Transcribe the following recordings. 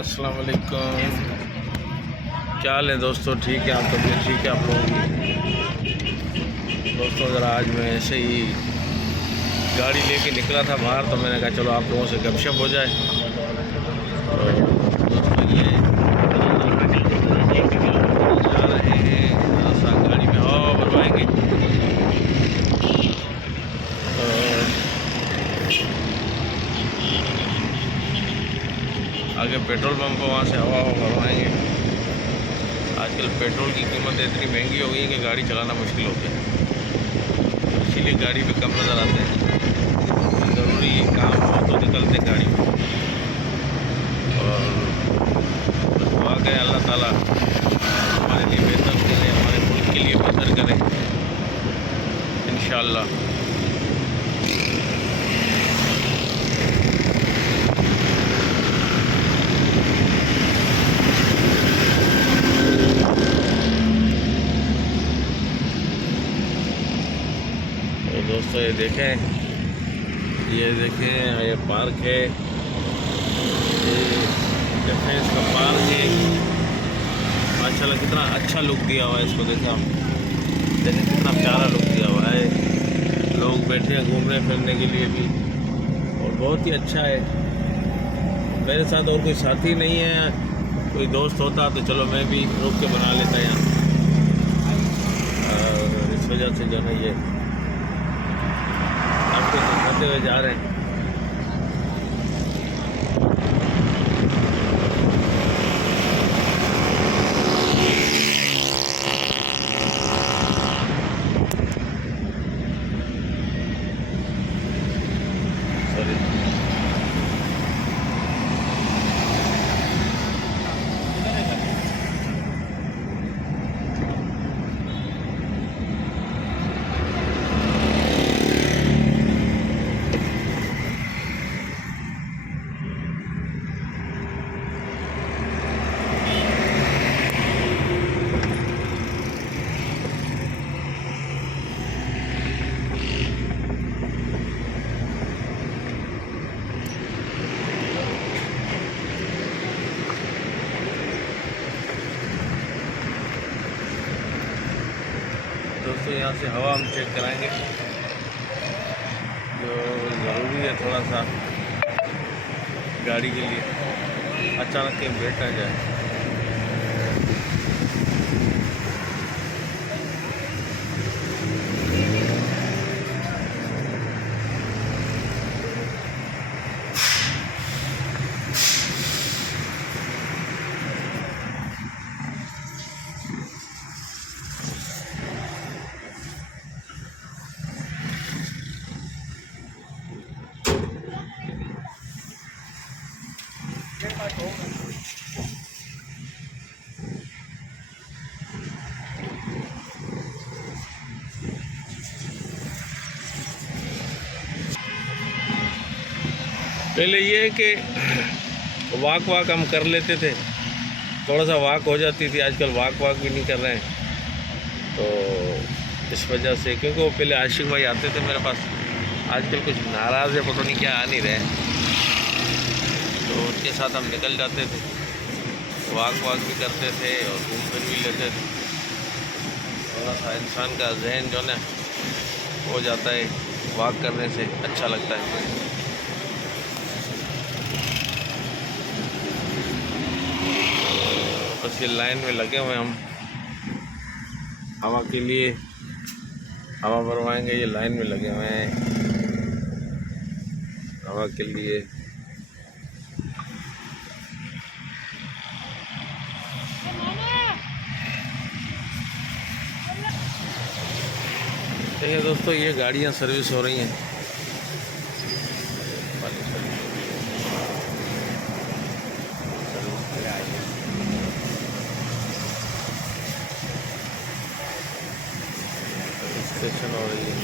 अस्सलाम वालेकुम। क्या हाल है दोस्तों? ठीक है, आप तबीयत ठीक है आप लोगों की? दोस्तों ज़रा आज मैं ऐसे ही गाड़ी लेके निकला था बाहर, तो मैंने कहा चलो आप लोगों से गपशप हो जाए। तो दोस्तों ये जा रहे हैं थोड़ा सा गाड़ी में हवा भरवाएंगे। आगे पेट्रोल पंप है, वहाँ से हवा भरवाएंगे। आजकल पेट्रोल की कीमत इतनी महंगी हो गई है कि गाड़ी चलाना मुश्किल हो गया, इसीलिए गाड़ी पे कम नज़र आते हैं। ज़रूरी काम हो तो निकलते गाड़ी में। और दुआ करें अल्लाह ताला हमारे लिए बेहतर करे, हमारे मुल्क के लिए बेहतर करे इंशाअल्लाह। तो दोस्तों ये देखें ये पार्क है, ये देखें इसका पार्क है। माशाल्लाह कितना अच्छा लुक दिया हुआ है इसको, देखें आप, देखें कितना प्यारा लुक दिया हुआ है। लोग बैठे हैं घूमने फिरने के लिए भी, और बहुत ही अच्छा है। मेरे साथ और कोई साथी नहीं है, कोई दोस्त होता तो चलो मैं भी रुक के बना लेता यहाँ। और इस वजह से जो है ये आपको दिखाते हुए जा रहे हैं। दोस्तों यहाँ से हवा हम चेक कराएंगे, जो ज़रूरी है थोड़ा सा गाड़ी के लिए, अचानक कहीं ब्रेक आ जाए। पहले ये है कि वाक हम कर लेते थे, थोड़ा सा वाक हो जाती थी। आजकल वाक भी नहीं कर रहे हैं, तो इस वजह से, क्योंकि वो पहले आशिक भाई आते थे मेरे पास, आजकल कुछ नाराज़ है, पता नहीं क्या आ नहीं रहे, तो उनके साथ हम निकल जाते थे, वाक भी करते थे और घूम फिर भी लेते थे। थोड़ा सा इंसान का जहन जो है हो जाता है, वाक करने से अच्छा लगता है। बस ये लाइन में लगे हुए हम हवा के लिए, हवा भरवाएंगे। ये लाइन में लगे हुए हैं हवा के लिए। देखिए दोस्तों, ये गाड़ियाँ सर्विस हो रही हैं। स्टेशन हो रही है,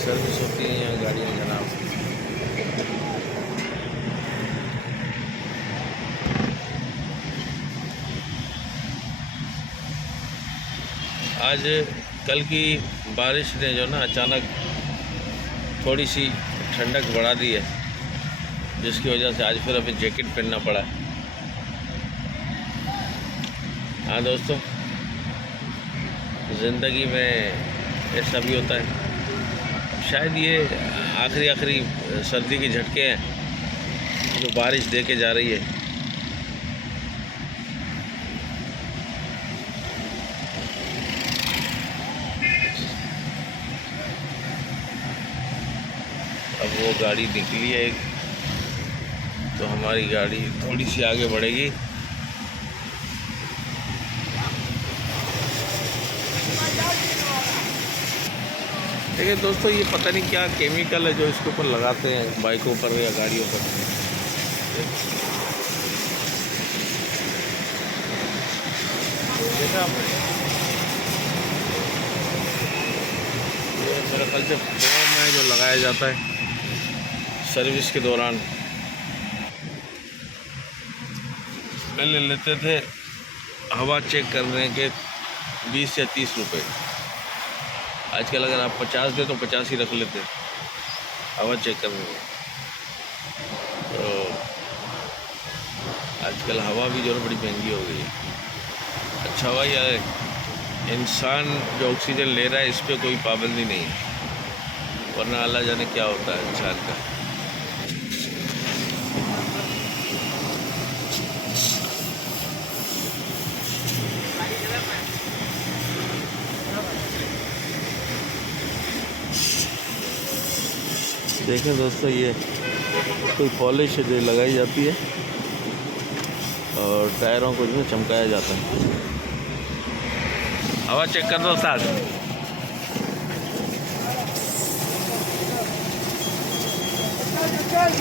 सर्विस होती है यहाँ गाड़ियाँ जनाब। आज कल की बारिश ने जो ना अचानक थोड़ी सी ठंडक बढ़ा दी है, जिसकी वजह से आज फिर अभी जैकेट पहनना पड़ा। हाँ दोस्तों, ज़िंदगी में ऐसा भी होता है। शायद ये आखिरी सर्दी के झटके हैं जो बारिश दे के जा रही है। अब वो गाड़ी निकली है एक, तो हमारी गाड़ी थोड़ी सी आगे बढ़ेगी। देखिए दोस्तों, ये पता नहीं क्या केमिकल है जो इसके ऊपर लगाते हैं बाइकों पर या गाड़ियों पर। देखा आपने? ये मेरे ख्याल से फोम है जो लगाया जाता है सर्विस के दौरान। पहले लेते थे हवा चेक करने के 20 या 30 रुपए। आजकल अगर आप 50 दे तो 50 ही रख लेते हवा चेक करने में। तो आजकल हवा भी जो है बड़ी महंगी हो गई है। अच्छा हुआ यार, इंसान जो ऑक्सीजन ले रहा है इस पर कोई पाबंदी नहीं है, वरना अल्लाह जाने क्या होता है इंसान का। देखें दोस्तों, ये कोई पॉलिश है जो लगाई जाती है और टायरों को जो चमकाया जाता है। हवा चेक कर दो साथ। चल